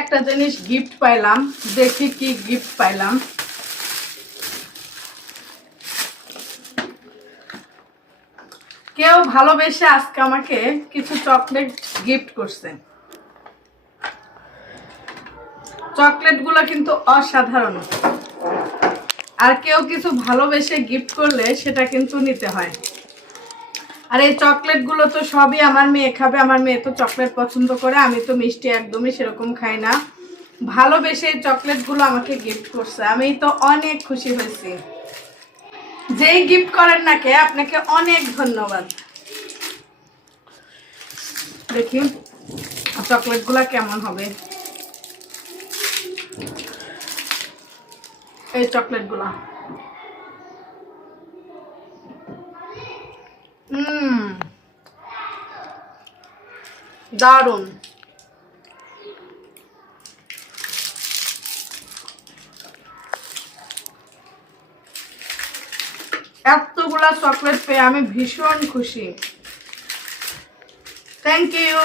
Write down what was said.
একটা জিনিস গিফট পাইলাম, দেখি কি গিফট পাইলাম। কেউ ভালোবেসে আজকে আমাকে কিছু চকলেট গিফট করছে। চকলেটগুলো কিন্তু অসাধারণ, আর কেউ কিছু ভালোবেসে গিফট করলে সেটা কিন্তু নিতে হয়। আর এই চকলেটগুলো তো সবই আমার মেয়ে খাবে। আমার মেয়ে তো চকলেট পছন্দ করে, আমি তো মিষ্টি একদমই সেরকম খাই না। ভালোবেসে এই চকলেটগুলো আমাকে গিফট করছে, আমি তো অনেক খুশি হয়েছি। যেই গিফট করেন না কে, আপনাকে অনেক ধন্যবাদ। দেখি চকলেটগুলো কেমন হবে। এই চকলেটগুলো দারুণ। এতগুলা চকলেট পেয়ে আমি ভীষণ খুশি। Thank you.